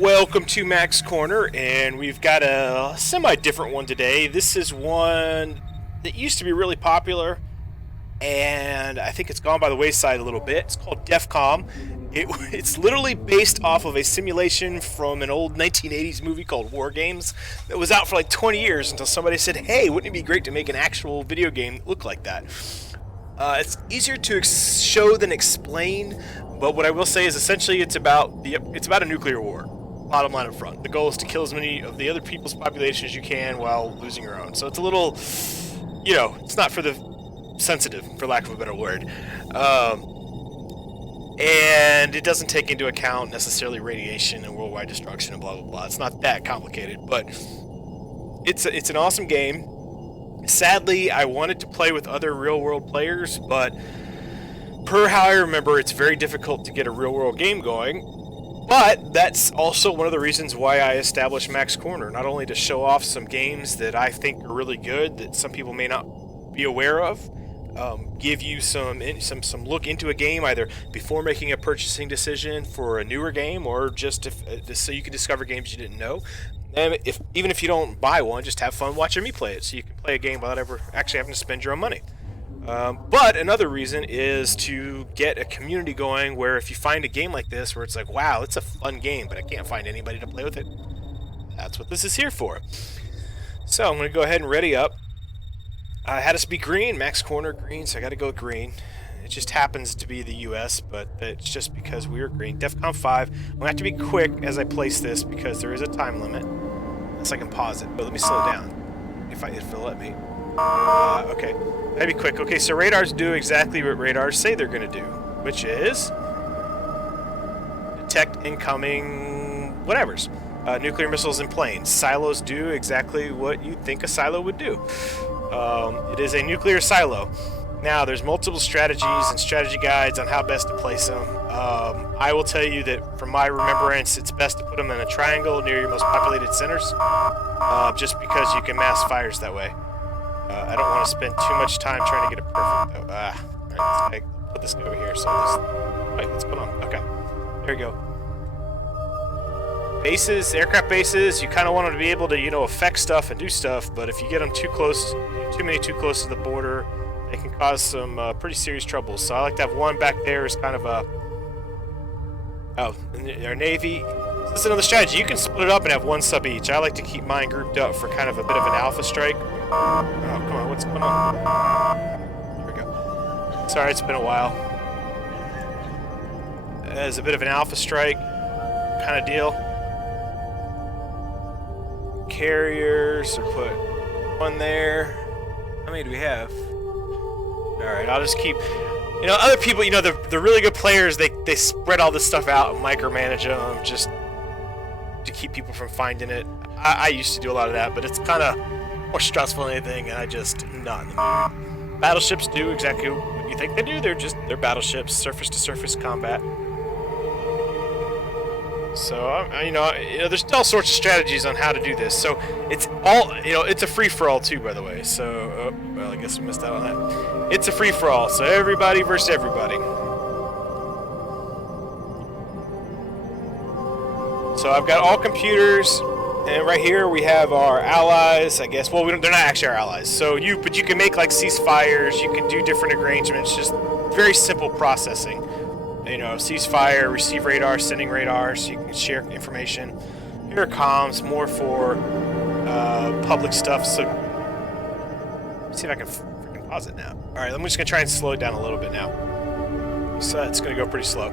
Welcome to Mac's Corner, and we've got a semi-different one today. This is one that used to be really popular, and I think it's gone by the wayside a little bit. It's called Defcon. It's literally based off of a simulation from an old 1980s movie called Wargames that was out for like 20 years until somebody said, hey, wouldn't it be great to make an actual video game that looked like that? It's easier to show than explain, but what I will say is essentially it's about a nuclear war. Bottom line up front. The goal is to kill as many of the other people's population as you can while losing your own. So it's a little, it's not for the sensitive, for lack of a better word. And it doesn't take into account necessarily radiation and worldwide destruction and blah, blah, blah. It's not that complicated, but it's an awesome game. Sadly, I wanted to play with other real-world players, but per how I remember, it's very difficult to get a real-world game going. But that's also one of the reasons why I established Mac's Corner, not only to show off some games that I think are really good that some people may not be aware of, give you some look into a game either before making a purchasing decision for a newer game or just so you can discover games you didn't know. And even if you don't buy one, just have fun watching me play it, so you can play a game without ever actually having to spend your own money. But another reason is to get a community going where if you find a game like this where it's like, wow, it's a fun game, but I can't find anybody to play with it, that's what this is here for. So I'm going to go ahead and ready up. I had us be green, Mac's Corner green, so I got to go green. It just happens to be the US, but it's just because we were green. Defcon 5. I'm going to have to be quick as I place this because there is a time limit. Unless I can pause it, but let me slow down if it'll let me. Okay. I'd be quick. Okay, so radars do exactly what radars say they're going to do, which is detect incoming whatevers. Nuclear missiles in planes. Silos do exactly what you'd think a silo would do. It is a nuclear silo. Now, there's multiple strategies and strategy guides on how best to place them. I will tell you that from my remembrance, it's best to put them in a triangle near your most populated centers, just because you can mass fires that way. I don't want to spend too much time trying to get it perfect, though. Alright, let's put this guy over here. Wait, what's going on? Okay, there we go. Bases, aircraft bases, you kind of want them to be able to, affect stuff and do stuff, but if you get them too close to the border, they can cause some pretty serious trouble. So I like to have one back there as kind of a... Oh, and our Navy... This is another strategy. You can split it up and have one sub each. I like to keep mine grouped up for kind of a bit of an alpha strike. Oh, come on, what's going on? There we go. Sorry, it's been a while. As a bit of an alpha strike kind of deal. Carriers, or put one there. How many do we have? Alright, I'll just keep... other people, the really good players, they spread all this stuff out and micromanage them just to keep people from finding it. I used to do a lot of that, but it's kind of more stressful than anything, and I just am not in the mood. Battleships do exactly what you think they do. They're battleships, surface-to-surface combat. So, there's all sorts of strategies on how to do this. So, it's all, it's a free-for-all too, by the way. So, well, I guess we missed out on that. It's a free-for-all, so everybody versus everybody. So, I've got all computers, and right here we have our allies, I guess. Well, they're not actually our allies. So, but you can make, like, ceasefires, you can do different arrangements, just very simple processing. Ceasefire, receive radar, sending radar, so you can share information. Here are comms, more for public stuff. So, let's see if I can freaking pause it now. Alright, I'm just going to try and slow it down a little bit now. So, it's going to go pretty slow.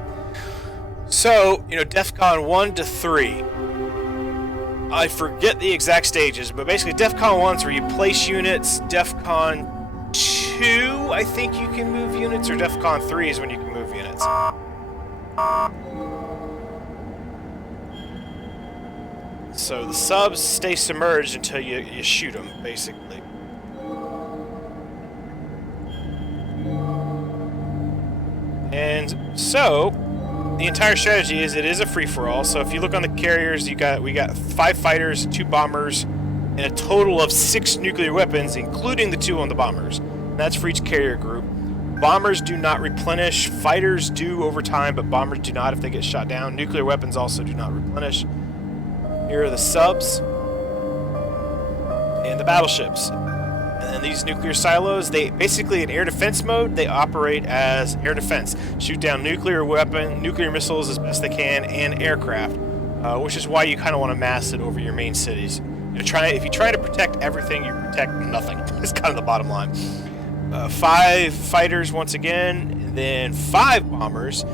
So, Defcon 1 to 3. I forget the exact stages, but basically Defcon 1 is where you place units. Defcon 2, I think you can move units, or Defcon 3 is when you can move units. So the subs stay submerged until you shoot them, basically. And so the entire strategy is it is a free-for-all. So if you look on the carriers, we got 5 fighters, 2 bombers, and a total of 6 nuclear weapons, including the 2 on the bombers. And that's for each carrier group. Bombers do not replenish. Fighters do over time, but bombers do not if they get shot down. Nuclear weapons also do not replenish. Here are the subs and the battleships. And then these nuclear silos, they basically in air defense mode, they operate as air defense. Shoot down nuclear missiles as best they can, and aircraft, which is why you kind of want to mass it over your main cities. If you try to protect everything, you protect nothing. It's kind of the bottom line. 5 fighters once again, and then 5 bombers.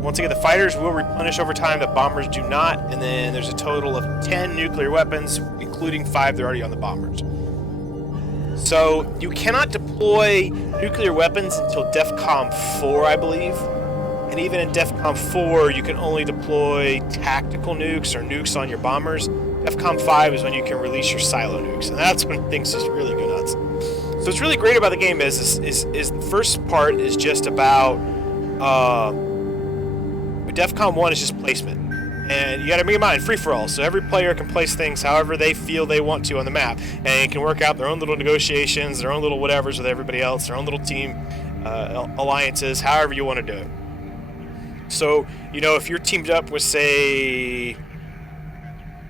Once again, the fighters will replenish over time, the bombers do not, and then there's a total of 10 nuclear weapons, including 5 that are already on the bombers. So, you cannot deploy nuclear weapons until Defcon 4, I believe. And even in Defcon 4, you can only deploy tactical nukes or nukes on your bombers. Defcon 5 is when you can release your silo nukes, and that's when things just really go nuts. So what's really great about the game is the first part is just about Defcon 1 is just placement. And you gotta bear in mind, free-for-all, so every player can place things however they feel they want to on the map, and it can work out their own little negotiations, their own little whatevers with everybody else, their own little team alliances, however you want to do it. So, you know, if you're teamed up with, say,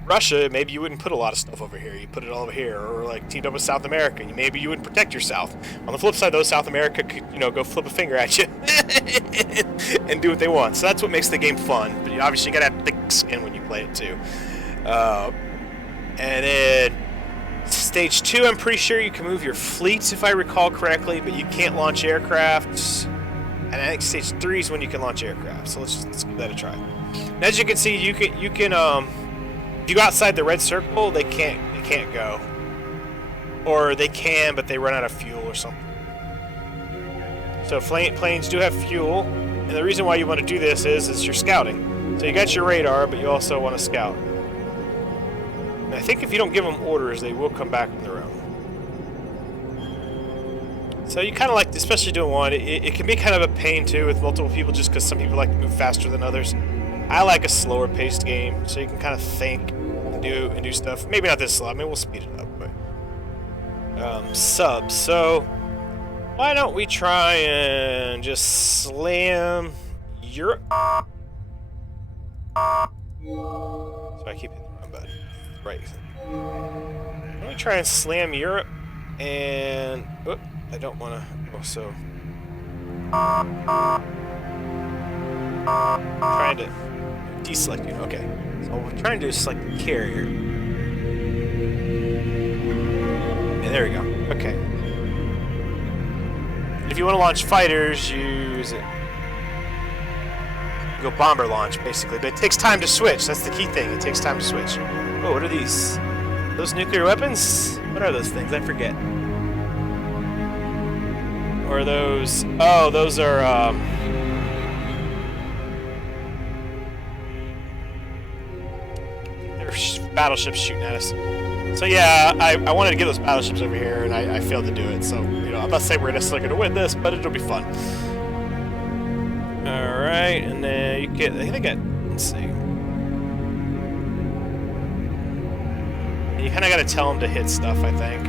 Russia, maybe you wouldn't put a lot of stuff over here. You put it all over here, or like teamed up with South America. Maybe you wouldn't protect your South. On the flip side, though, South America could, you know, go flip a finger at you and do what they want. So that's what makes the game fun. But obviously, you gotta have thick skin when you play it too. And then stage 2, I'm pretty sure you can move your fleets, if I recall correctly, but you can't launch aircraft. And I think stage 3 is when you can launch aircraft. So let's give that a try. And as you can see, you can if you go outside the red circle, they can't go. Or they can, but they run out of fuel or something. So planes do have fuel, and the reason why you want to do this is you're scouting. So you got your radar, but you also want to scout. And I think if you don't give them orders, they will come back on their own. So you kind of like, especially doing one, it can be kind of a pain too with multiple people, just because some people like to move faster than others. I like a slower paced game, so you can kind of think and do stuff. Maybe not this slow. I mean, we'll speed it up. But subs. So why don't we try and just slam Europe? So I keep hitting the wrong button. Right. Why don't we try and slam Europe? And I don't want to. Oh, so trying to deselect it. Okay. So we're trying to select the carrier. And there we go. Okay. If you want to launch fighters, use it. Go bomber launch, basically. But it takes time to switch. That's the key thing. It takes time to switch. Oh, what are these? Those nuclear weapons? What are those things? I forget. Or are those... Oh, those are... battleships shooting at us. So yeah, I wanted to get those battleships over here, and I failed to do it. So, you know, I'm not saying we're necessarily going to win this, but it'll be fun. Alright, and then you get... I think I got... Let's see. You kind of got to tell them to hit stuff, I think.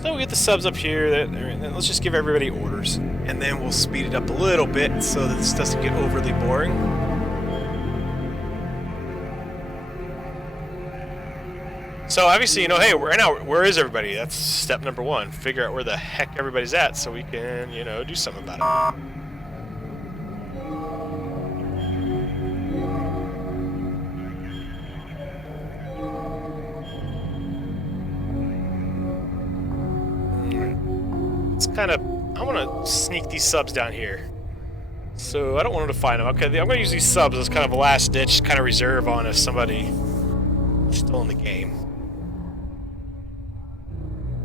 So we get the subs up here. Let's just give everybody orders. And then we'll speed it up a little bit so that this doesn't get overly boring. So obviously, you know, hey, right now, where is everybody? That's step number 1. Figure out where the heck everybody's at so we can, you know, do something about it. Kind of, I want to sneak these subs down here, so I don't want them to find them. Okay, I'm going to use these subs as kind of a last ditch kind of reserve on if somebody is still in the game.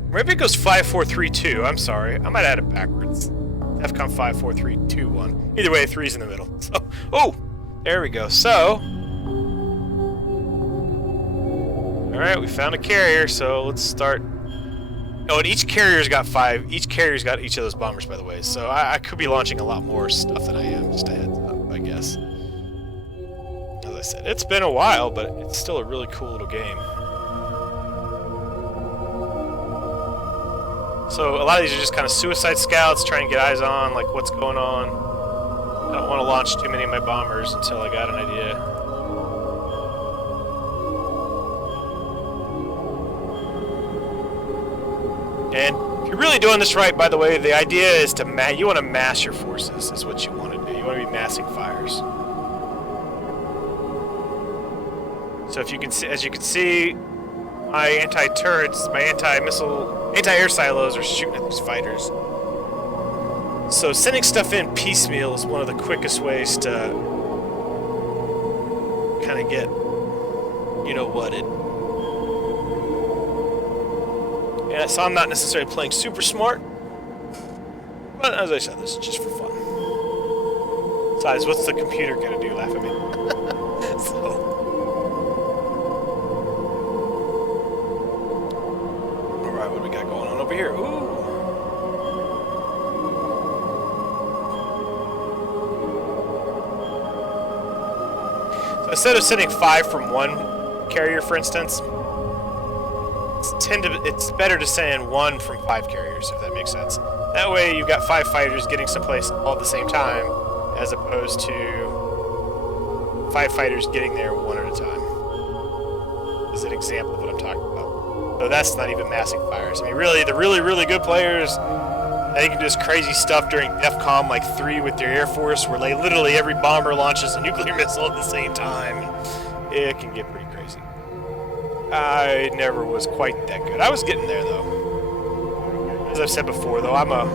Maybe it goes 5, 4, 3, 2. I'm sorry, I might add it backwards. Defcon 5, 4, 3, 2, 1. Either way, 3's in the middle. So, oh, there we go. So, all right, we found a carrier. So let's start. Oh, and each carrier's got 5. Each carrier's got each of those bombers, by the way. So I could be launching a lot more stuff than I am. Just a heads up, I guess. As I said, it's been a while, but it's still a really cool little game. So a lot of these are just kind of suicide scouts, trying to get eyes on, like, what's going on. I don't want to launch too many of my bombers until I got an idea. And if you're really doing this right, by the way, the idea is to you want to mass your forces, is what you want to do. You want to be massing fires. So if you can see, as you can see, my anti-turrets, my anti-missile, anti-air silos are shooting at these fighters. So sending stuff in piecemeal is one of the quickest ways to kind of get, you know, whatted. Yeah, so I'm not necessarily playing super smart, but as I said, this is just for fun. Besides, what's the computer gonna do? Laugh at me. So. Alright, what do we got going on over here? Ooh. So instead of sending 5 from one carrier, for instance, it's better to send 1 from 5 carriers, if that makes sense. That way you've got 5 fighters getting someplace all at the same time, as opposed to 5 fighters getting there one at a time. As an example of what I'm talking about. So that's not even massing fires. I mean, really, the really good players, they can do this crazy stuff during Defcon like 3 with their Air Force, where literally every bomber launches a nuclear missile at the same time. It can get pretty crazy. I never was quite that good. I was getting there, though. As I've said before, though, I'm a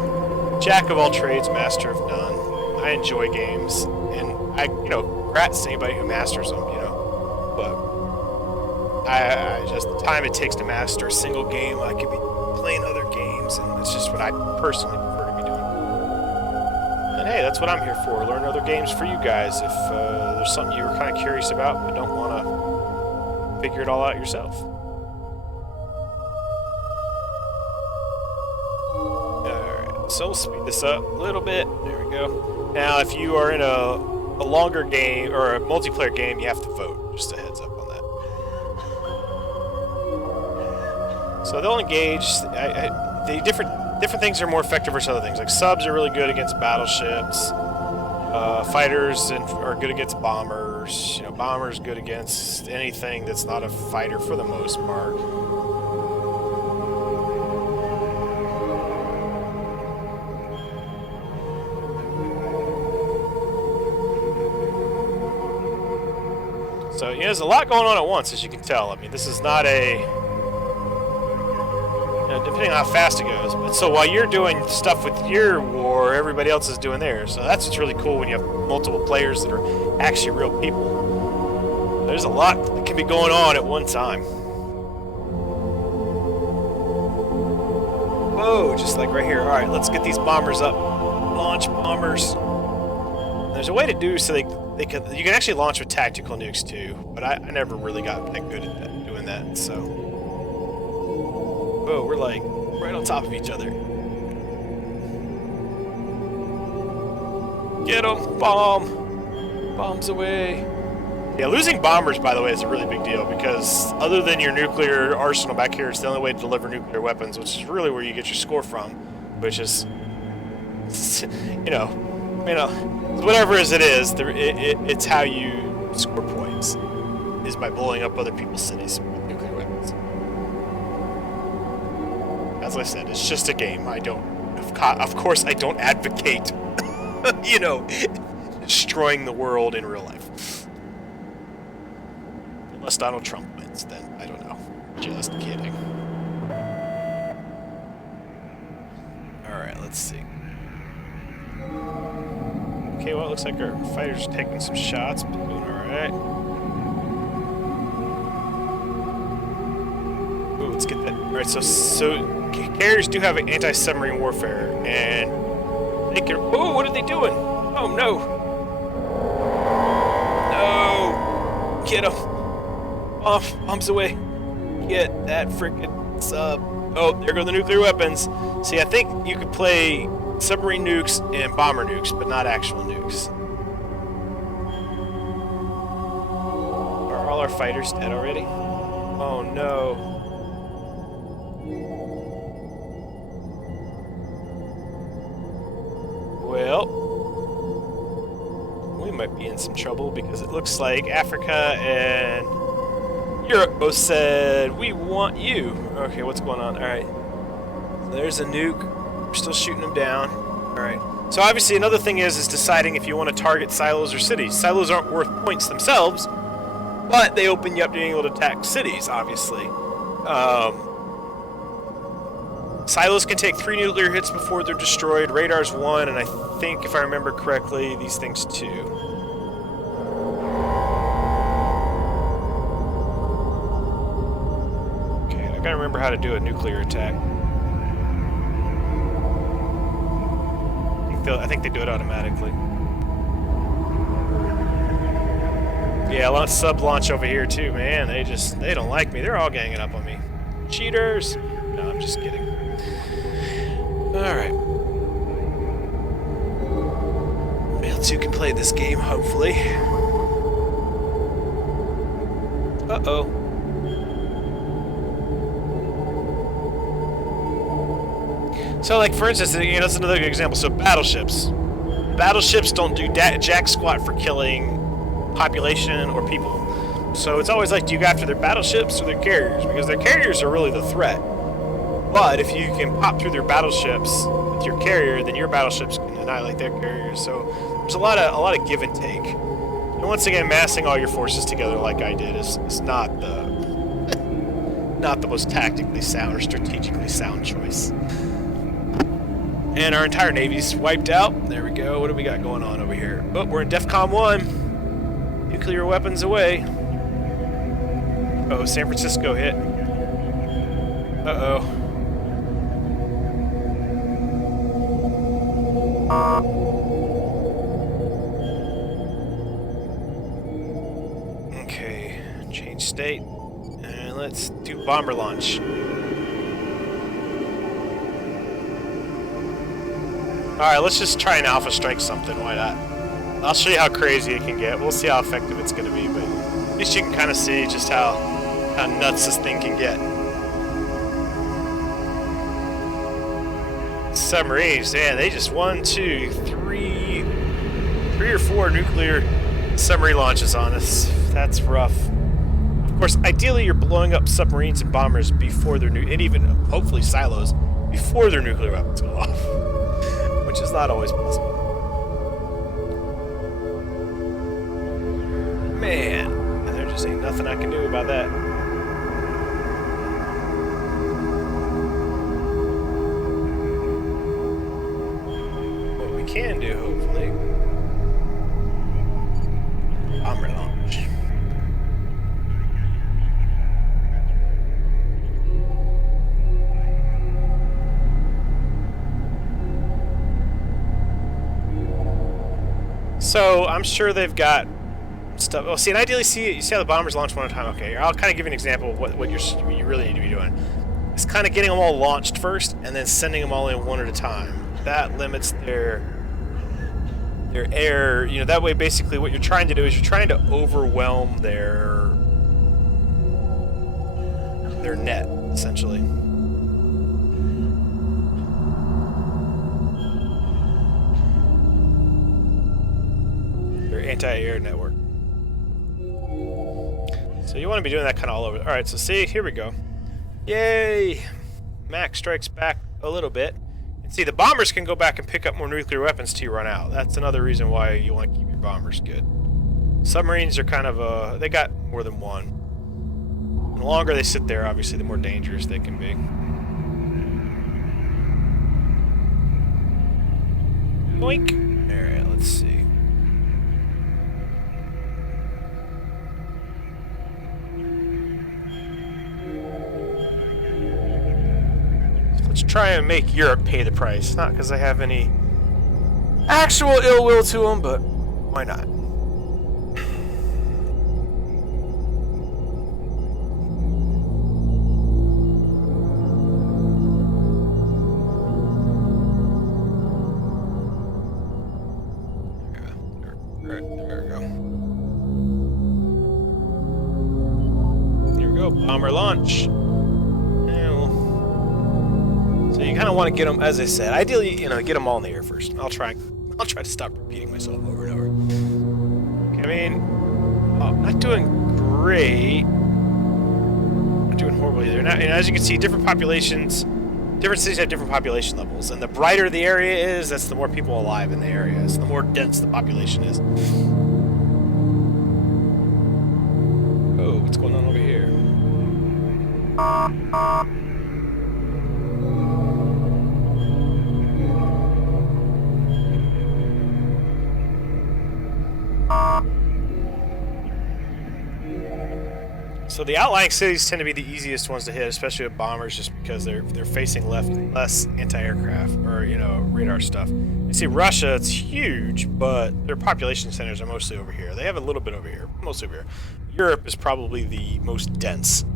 jack of all trades, master of none. I enjoy games, and I, you know, congrats to anybody who masters them, you know. But I just, the time it takes to master a single game, I could be playing other games, and it's just what I personally prefer to be doing. And hey, that's what I'm here for, learn other games for you guys. If there's something you were kind of curious about but don't want to figure it all out yourself. Alright, so we'll speed this up a little bit. There we go. Now, if you are in a longer game, or a multiplayer game, you have to vote. Just a heads up on that. So they'll engage. The different things are more effective versus other things. Like subs are really good against battleships. Fighters are good against bombers. You know, bombers good against anything that's not a fighter for the most part. So, you know, there's a lot going on at once, as you can tell. I mean, this is not a... depending on how fast it goes. But so while you're doing stuff with your war, everybody else is doing theirs. So that's what's really cool when you have multiple players that are actually real people. There's a lot that can be going on at one time. Whoa, just like right here. All right, let's get these bombers up. Launch bombers. There's a way to do so you can actually launch with tactical nukes too, but I never really got that good at doing that. So. Whoa, we're like right on top of each other. Get them! Bomb! Bombs away! Yeah, losing bombers, by the way, is a really big deal because other than your nuclear arsenal back here, it's the only way to deliver nuclear weapons, which is really where you get your score from, which is, you know, whatever as it is, it's how you score points, is by blowing up other people's cities with nuclear weapons. As I said, it's just a game. Of course, I don't advocate, you know, destroying the world in real life. Unless Donald Trump wins, then I don't know. Just kidding. Alright, let's see. Okay, well, it looks like our fighters are taking some shots, but doing alright. Ooh, let's get that. Alright, so carriers do have anti-submarine warfare, and they can... Oh, what are they doing? Oh, no. No! Get them! Bombs away. Get that frickin' sub. Oh, there go the nuclear weapons. See, I think you could play submarine nukes and bomber nukes, but not actual nukes. Are all our fighters dead already? Oh, no. Well, might be in some trouble because it looks like Africa and Europe both said, we want you. Okay, what's going on? Alright. So there's a nuke. We're still shooting them down. Alright. So obviously another thing is deciding if you want to target silos or cities. Silos aren't worth points themselves, but they open you up to being able to attack cities, obviously. Silos can take 3 nuclear hits before they're destroyed. Radar's 1, and I think, if I remember correctly, these things 2. Okay, I gotta remember how to do a nuclear attack. I think they do it automatically. Yeah, a lot of sub-launch over here too, man. They don't like me. They're all ganging up on me. Cheaters! No, I'm just kidding. Alright. Male 2 can play this game, hopefully. Uh-oh. So, like, for instance, that's another good example. So, battleships. Battleships don't do jack squat for killing population or people. So, it's always like, do you go after their battleships or their carriers? Because their carriers are really the threat. But if you can pop through their battleships with your carrier, then your battleships can annihilate their carriers. So, there's a lot of give and take. And once again, massing all your forces together like I did is not the most tactically sound or strategically sound choice. And our entire Navy's wiped out. There we go. What do we got going on over here? Oh, we're in Defcon 1. Nuclear weapons away. Oh, San Francisco hit. Uh-oh. Okay. Change state. And let's do bomber launch. Alright, let's just try and alpha strike something, why not? I'll show you how crazy it can get. We'll see how effective it's going to be, but at least you can kind of see just how nuts this thing can get. Submarines, man, they just 1, 2, 3 or 4 nuclear submarine launches on us. That's rough. Of course, ideally you're blowing up submarines and bombers before their and even hopefully silos before their nuclear weapons go off. Which is not always possible. Man, and there just ain't nothing I can do about that. What we can do, hopefully, bomber launch. So I'm sure they've got stuff. Oh, see, and ideally, you see how the bombers launch one at a time. Okay, I'll kind of give you an example of what you really need to be doing. It's kind of getting them all launched first, and then sending them all in one at a time. That limits their air. You know, that way, basically, what you're trying to do is you're trying to overwhelm their net, essentially. Anti-air network. So you want to be doing that kind of all over. Alright, so see, here we go. Yay! Max strikes back a little bit. And see, the bombers can go back and pick up more nuclear weapons till you run out. That's another reason why you want to keep your bombers good. Submarines are kind of, they got more than one. And the longer they sit there, obviously, the more dangerous they can be. Boink! Alright, let's see. Let's try and make Europe pay the price. Not because I have any actual ill will to them, but why not? There we go. Here we go. Bomber launch. You kind of want to get them, as I said, ideally, you know, get them all in the air first. I'll try to stop repeating myself over and over. I mean, not doing great. Not doing horribly either. Now, and as you can see, different populations, different cities have different population levels, and the brighter the area is, that's the more people alive in the area. So the more dense the population is. Oh, what's going on over here? So the outlying cities tend to be the easiest ones to hit, especially with bombers, just because they're facing less anti-aircraft or radar stuff. You see Russia, it's huge, but their population centers are mostly over here. They have a little bit over here, mostly over here. Europe is probably the most dense.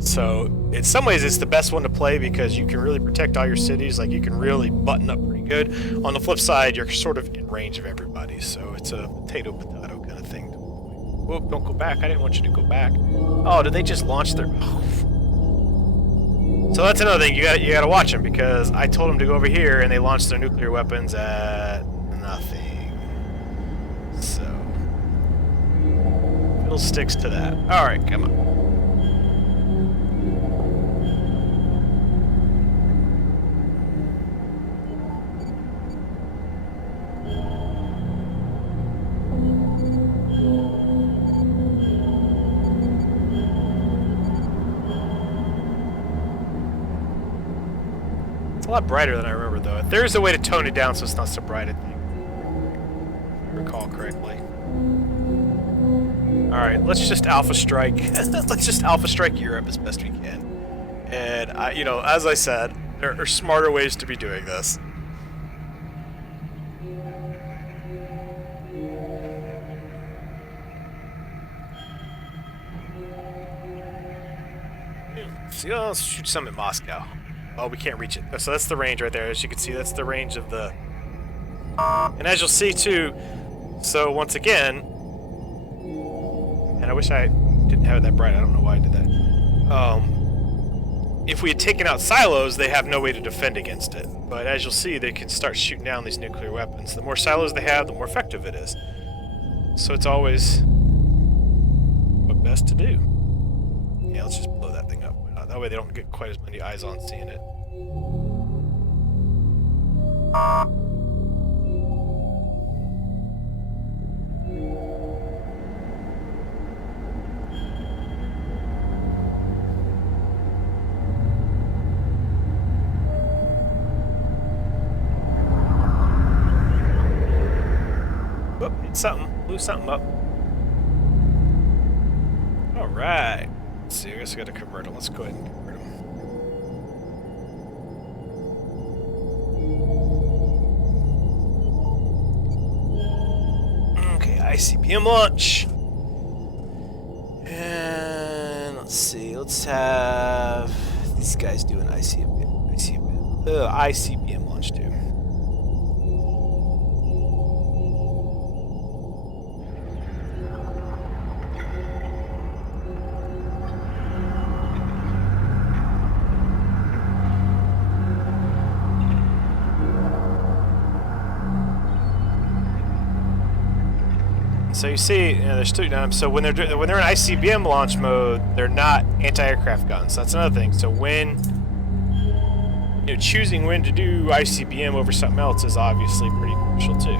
So in some ways it's the best one to play because you can really protect all your cities, like you can really button up pretty good. On the flip side, you're sort of in range of everybody, so it's a potato kind of thing. Whoop, don't go back. I didn't want you to go back. Oh, did they just launch their... Oh. So that's another thing. You got to watch them because I told them to go over here and they launched their nuclear weapons at nothing. So... Phil sticks to that. Alright, come on. A lot brighter than I remember, though. There's a way to tone it down so it's not so bright, I think. If I recall correctly. Alright, let's just Alpha Strike. Let's just Alpha Strike Europe as best we can. And, as I said, there are smarter ways to be doing this. See, let's shoot some at Moscow. Oh, we can't reach it. So that's the range right there. As you can see, that's the range of the... And as you'll see, too, so once again... And I wish I didn't have it that bright. I don't know why I did that. If we had taken out silos, they have no way to defend against it. But as you'll see, they can start shooting down these nuclear weapons. The more silos they have, the more effective it is. So it's always what best to do. Yeah, let's just blow that thing up. That way they don't get quite as many eyes on seeing it. Whoop, hit something. Blew something up. Alright. Let's see, I guess I gotta convert them. Let's go ahead and convert them. Okay, ICBM launch. And let's see, let's have these guys do an ICBM launch too. So you see, they're shooting them. So when they're in ICBM launch mode, they're not anti-aircraft guns. That's another thing. So when choosing when to do ICBM over something else is obviously pretty crucial too.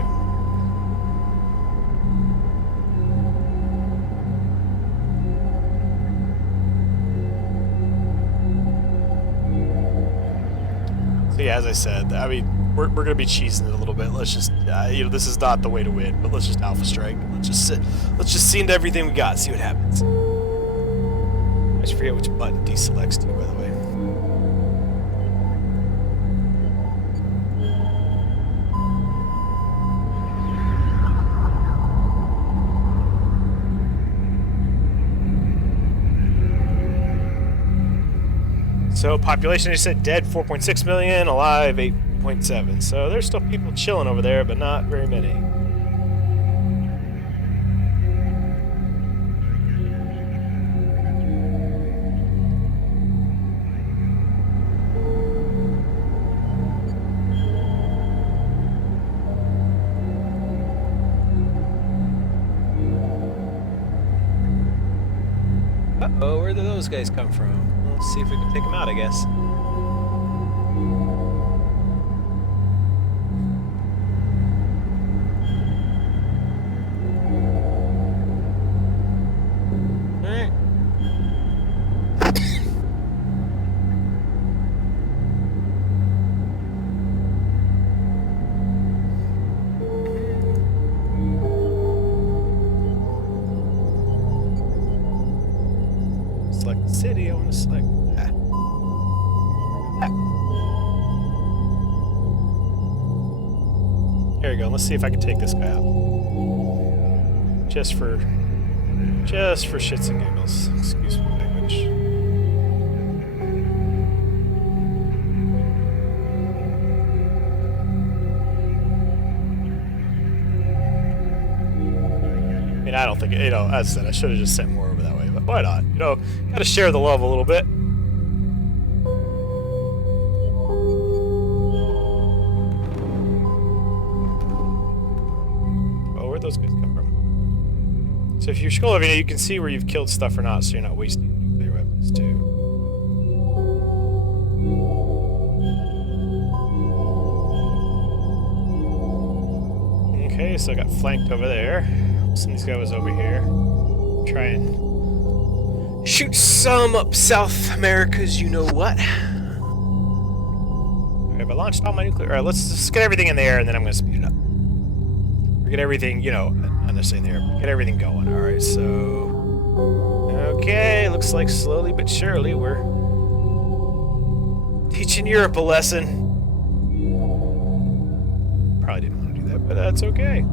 So yeah, as I said, I mean, we're going to be cheesing it a little bit. Let's just, this is not the way to win, but let's just Alpha Strike. Let's just send everything we got, see what happens. I just forget which button deselects to, by the way. So population, I said, dead 4.6 million, alive 8.7. So there's still people chilling over there, but not very many. where do those guys come from? Let's see if we can take them out, I guess. Select the city, I want to select that. There we go, let's see if I can take this guy out. Just for shits and giggles. Excuse my language. I mean, I don't think, as I said, I should have just sent more over that way, but why not? Gotta share the love a little bit. Oh, where'd those guys come from? So if you scroll over here, you can see where you've killed stuff or not, so you're not wasting nuclear weapons, too. Okay, so I got flanked over there. Some of these guys over here. Try and shoot some up South America's you-know-what. Alright, have I launched all my nuclear? Alright, let's just get everything in the air, and then I'm going to speed it up. Or get everything, not necessarily in the air, but get everything going. Alright, so... Okay, looks like slowly but surely we're teaching Europe a lesson. Probably didn't want to do that, but that's okay.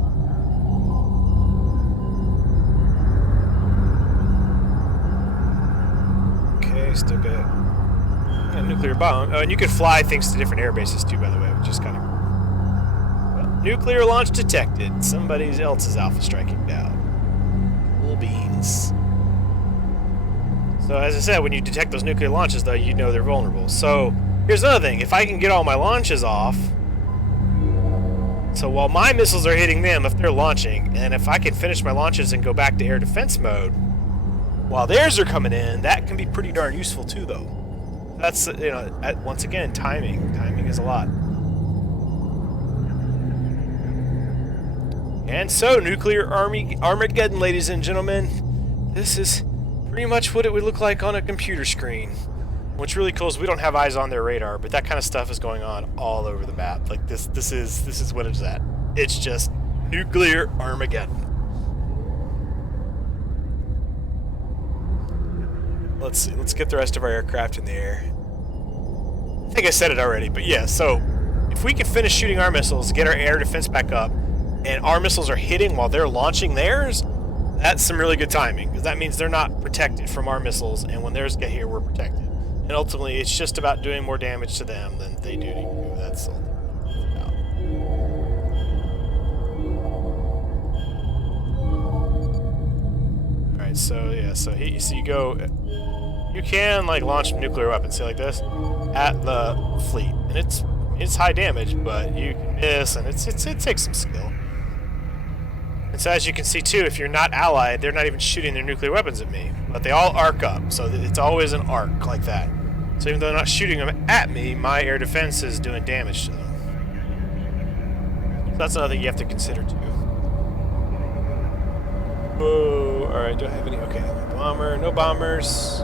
Still got a nuclear bomb. Oh, and you can fly things to different air bases too, by the way, which is kind of... Well, nuclear launch detected. Somebody else's alpha striking down. Cool beans. So, as I said, when you detect those nuclear launches, though, you know they're vulnerable. So, here's another thing. If I can get all my launches off... So, while my missiles are hitting them, if they're launching, and if I can finish my launches and go back to air defense mode... While theirs are coming in, that can be pretty darn useful too, though. That's, once again, timing. Timing is a lot. And so, nuclear Armageddon, ladies and gentlemen. This is pretty much what it would look like on a computer screen. What's really cool is we don't have eyes on their radar, but that kind of stuff is going on all over the map. Like this is what it's at. It's just nuclear Armageddon. Let's see. Let's get the rest of our aircraft in the air. I think I said it already, but yeah, so if we can finish shooting our missiles, get our air defense back up, and our missiles are hitting while they're launching theirs, that's some really good timing, because that means they're not protected from our missiles, and when theirs get here, we're protected. And ultimately, it's just about doing more damage to them than they do to you. That's all. Alright, so yeah, so you go... You can, like, launch nuclear weapons, say like this, at the fleet. And it's high damage, but you can miss, and it takes some skill. And so as you can see, too, if you're not allied, they're not even shooting their nuclear weapons at me. But they all arc up, so it's always an arc like that. So even though they're not shooting them at me, my air defense is doing damage to them. So that's another thing you have to consider, too. Whoa, alright, do I have any? Okay, bomber, no bombers.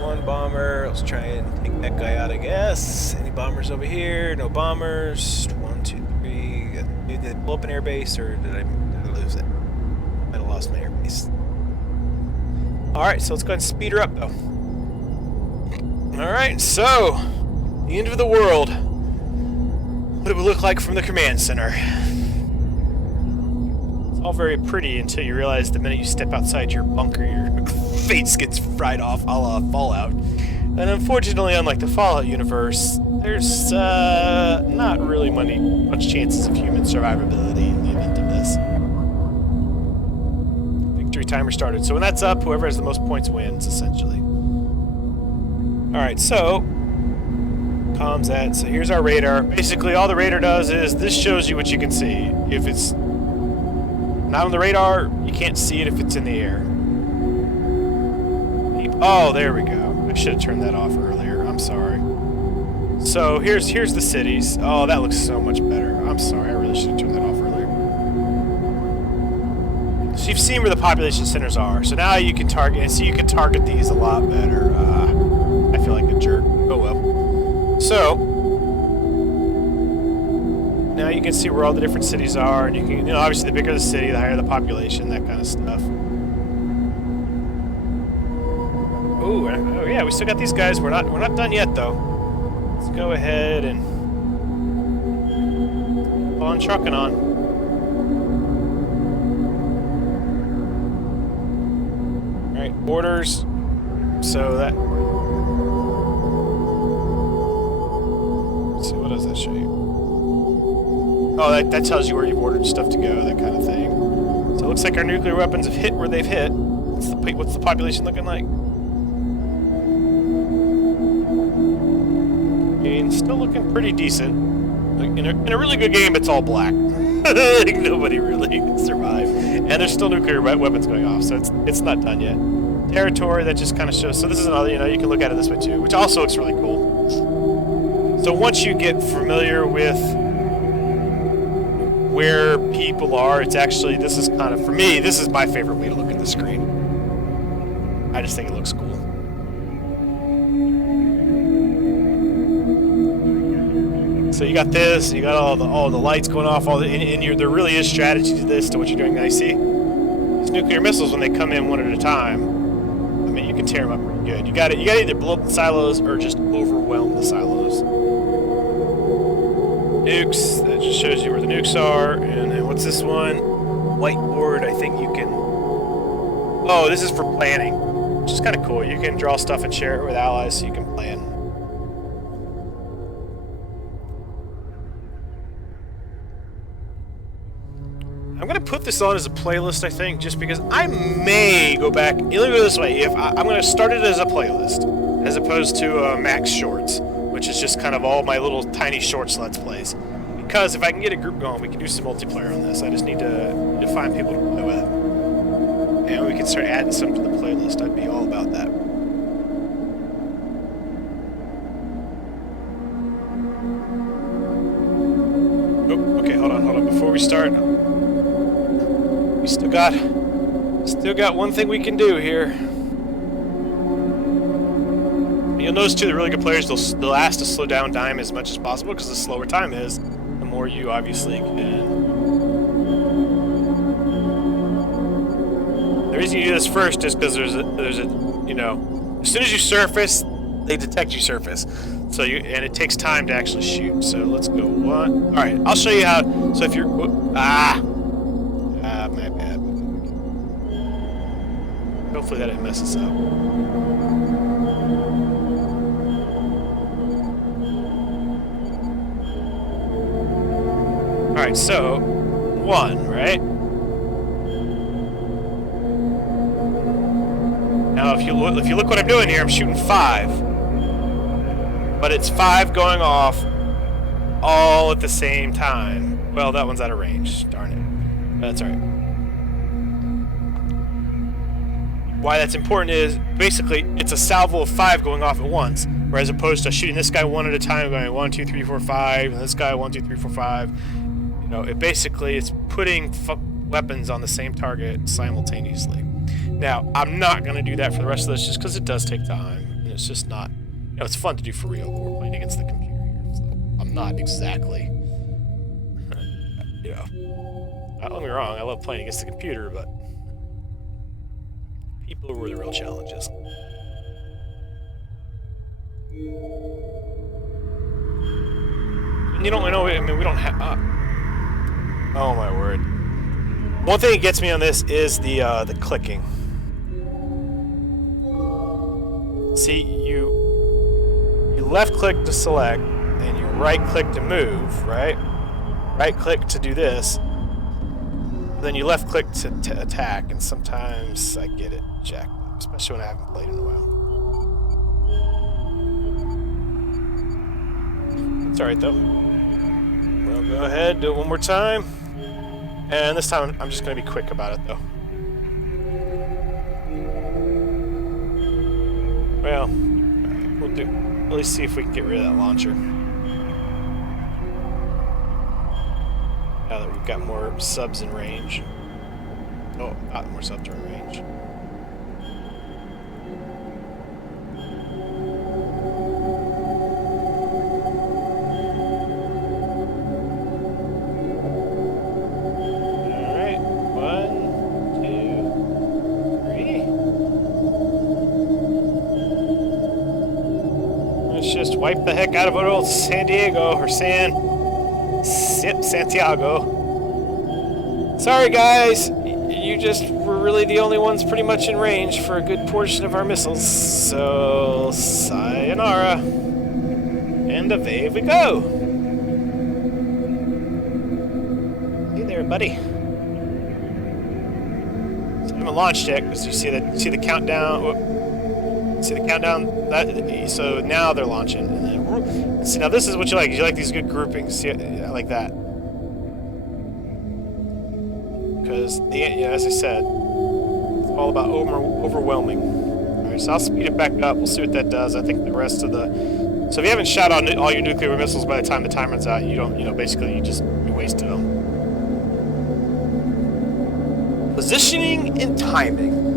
One bomber, let's try and take that guy out, I guess. Any bombers over here? No bombers. 1, 2, 3. Did they blow up an airbase, or did I lose it? I might have lost my airbase. Alright, so let's go ahead and speed her up, though. Alright, so, the end of the world. What it would look like from the command center. It's all very pretty until you realize the minute you step outside your bunker, your face gets fried off a la Fallout. And unfortunately, unlike the Fallout universe, there's not really much chances of human survivability in the event of this. Victory timer started. So when that's up, whoever has the most points wins, essentially. Alright, so... Comms at. So here's our radar. Basically, all the radar does is this shows you what you can see. If it's not on the radar, you can't see it if it's in the air. Oh, there we go. I should have turned that off earlier. I'm sorry. So here's the cities. Oh, that looks so much better. I'm sorry. I really should have turned that off earlier. So you've seen where the population centers are. So now you can target. So you can target these a lot better. I feel like a jerk. Oh well. So now you can see where all the different cities are, and you can, obviously the bigger the city, the higher the population, that kind of stuff. Ooh, oh yeah, we still got these guys. We're not done yet though. Let's go ahead and keep on trucking on. All right, orders. So that. Let's see, what does that show you? Oh, that tells you where you've ordered stuff to go, that kind of thing. So it looks like our nuclear weapons have hit where they've hit. What's the population looking like? I mean, still looking pretty decent. Like in a really good game, it's all black. Like nobody really can survive. And there's still nuclear weapons going off, so it's not done yet. Territory, that just kind of shows. So this is another, you can look at it this way too, which also looks really cool. So once you get familiar with where people are, it's actually, this is kind of, for me, this is my favorite way to look at the screen. I just think it looks cool. So you got this, you got all the lights going off, there really is strategy to this, to what you're doing. Now you see, these nuclear missiles, when they come in one at a time, I mean, you can tear them up pretty good. You got to either blow up the silos or just overwhelm the silos. Nukes, that just shows you where the nukes are. And then what's this one? Whiteboard, I think you can... Oh, this is for planning, which is kind of cool. You can draw stuff and share it with allies so you can plan. I'm going to put this on as a playlist, I think, just because I may go back... Let me go this way. I'm going to start it as a playlist, as opposed to Max Shorts, which is just kind of all my little tiny shorts Let's Plays. Because if I can get a group going, we can do some multiplayer on this. I just need to find people to play with. And we can start adding some to the playlist. I'd be all about that. Oh, okay, hold on. Before we start, we still got one thing we can do here. You'll notice too, the really good players, they'll ask to slow down time as much as possible, because the slower time is, the more you obviously can. The reason you do this first is because there's a as soon as you surface, they detect you surface. So and it takes time to actually shoot. So let's go one. All right, I'll show you how. So if you're my bad. Hopefully that didn't mess us up. Alright, so, 1, right? Now, if you look what I'm doing here, I'm shooting 5. But it's 5 going off all at the same time. Well, that one's out of range, darn it. But that's alright. Why that's important is, basically, it's a salvo of 5 going off at once, whereas opposed to shooting this guy 1 at a time, going 1, 2, 3, 4, 5, and this guy 1, 2, 3, 4, 5. It basically is putting weapons on the same target simultaneously. Now, I'm not going to do that for the rest of this just because it does take time. And it's just not... it's fun to do for real, but we're playing against the computer here. So I'm not exactly... Don't get me wrong, I love playing against the computer, but... people are where the real challenges. And you don't know... I mean, we don't have... oh my word. One thing that gets me on this is the clicking. See, you left click to select, and you right click to move, right? Right click to do this. Then you left click to attack, and sometimes I get it jacked up, especially when I haven't played in a while. It's alright though. We'll go ahead, do it one more time. And this time, I'm just going to be quick about it, though. Well, we'll do. At least see if we can get rid of that launcher. Now that we've got more subs in range. Oh, not more subs in range. Alright, 1, 2, 3. Let's just wipe the heck out of old San Diego, or Santiago. Sorry guys, you just were really the only ones pretty much in range for a good portion of our missiles. So, sayonara. And away we go. Hey there, buddy. So I haven't launched yet because you see the countdown. Whoop. See the countdown? So now they're launching. And then, see, now this is what you like. You like these good groupings. See, I like that. Because, as I said, it's all about overwhelming. Alright, so I'll speed it back up. We'll see what that does. I think the rest of the... So if you haven't shot on all your nuclear missiles by the time the time runs out, you don't, basically you wasted them. Positioning and timing.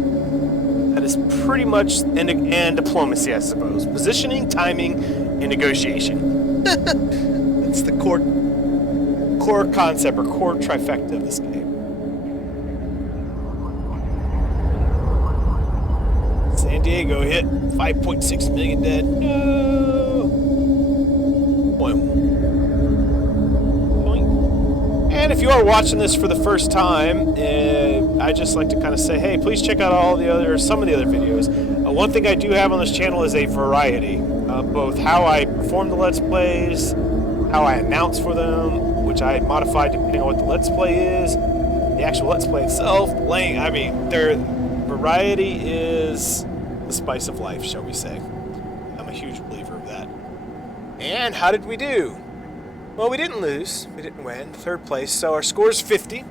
That is pretty much, and diplomacy, I suppose. Positioning, timing, and negotiation. That's the core concept, or core trifecta of this game. San Diego hit 5.6 million dead. No. Boing. And if you are watching this for the first time, I just like to kind of say, hey, please check out some of the other videos. One thing I do have on this channel is a variety of both how I perform the Let's Plays, how I announce for them, which I modified depending on what the Let's Play is, the actual Let's Play itself, playing. I mean, their variety is the spice of life, shall we say. I'm a huge believer of that. And how did we do? Well, we didn't lose. We didn't win. Third place. So our score is 50.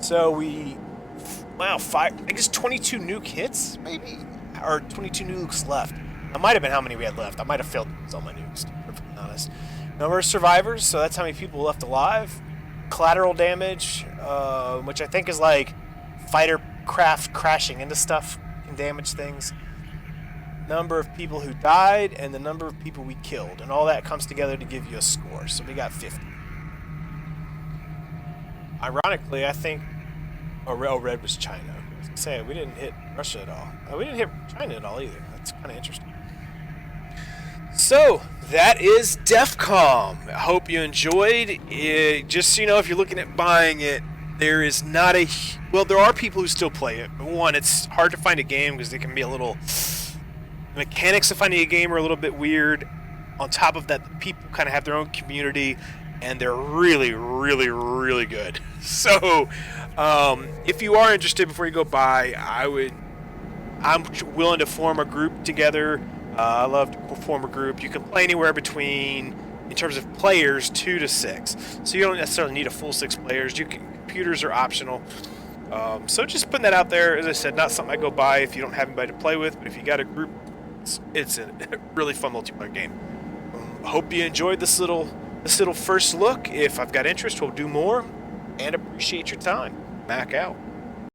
So I guess 22 nuke hits, maybe? Or 22 nukes left. That might have been how many we had left. I might have failed to use all my nukes, to be perfectly honest. Number of survivors, so that's how many people left alive. Collateral damage, which I think is like fighter craft crashing into stuff can damage things. Number of people who died, and the number of people we killed. And all that comes together to give you a score. So we got 50. Ironically, I think... Oh, red was China. I was going to say, we didn't hit Russia at all. We didn't hit China at all either. That's kind of interesting. So, that is Defcon. I hope you enjoyed. Just so you know, if you're looking at buying it, there is not a... Well, there are people who still play it. But one, it's hard to find a game because they can be a little... The mechanics of finding a game are a little bit weird. On top of that, the people kind of have their own community, and they're really, really, really good. So, if you are interested before you go buy, I'm willing to form a group together. I love to form a group. You can play anywhere between, in terms of players, 2 to 6. So you don't necessarily need a full 6 players. Computers are optional. So just putting that out there. As I said, not something I go buy if you don't have anybody to play with, but if you got a group, it's a really fun multiplayer game. Hope you enjoyed this little first look. If I've got interest, we'll do more. And appreciate your time. Mac out.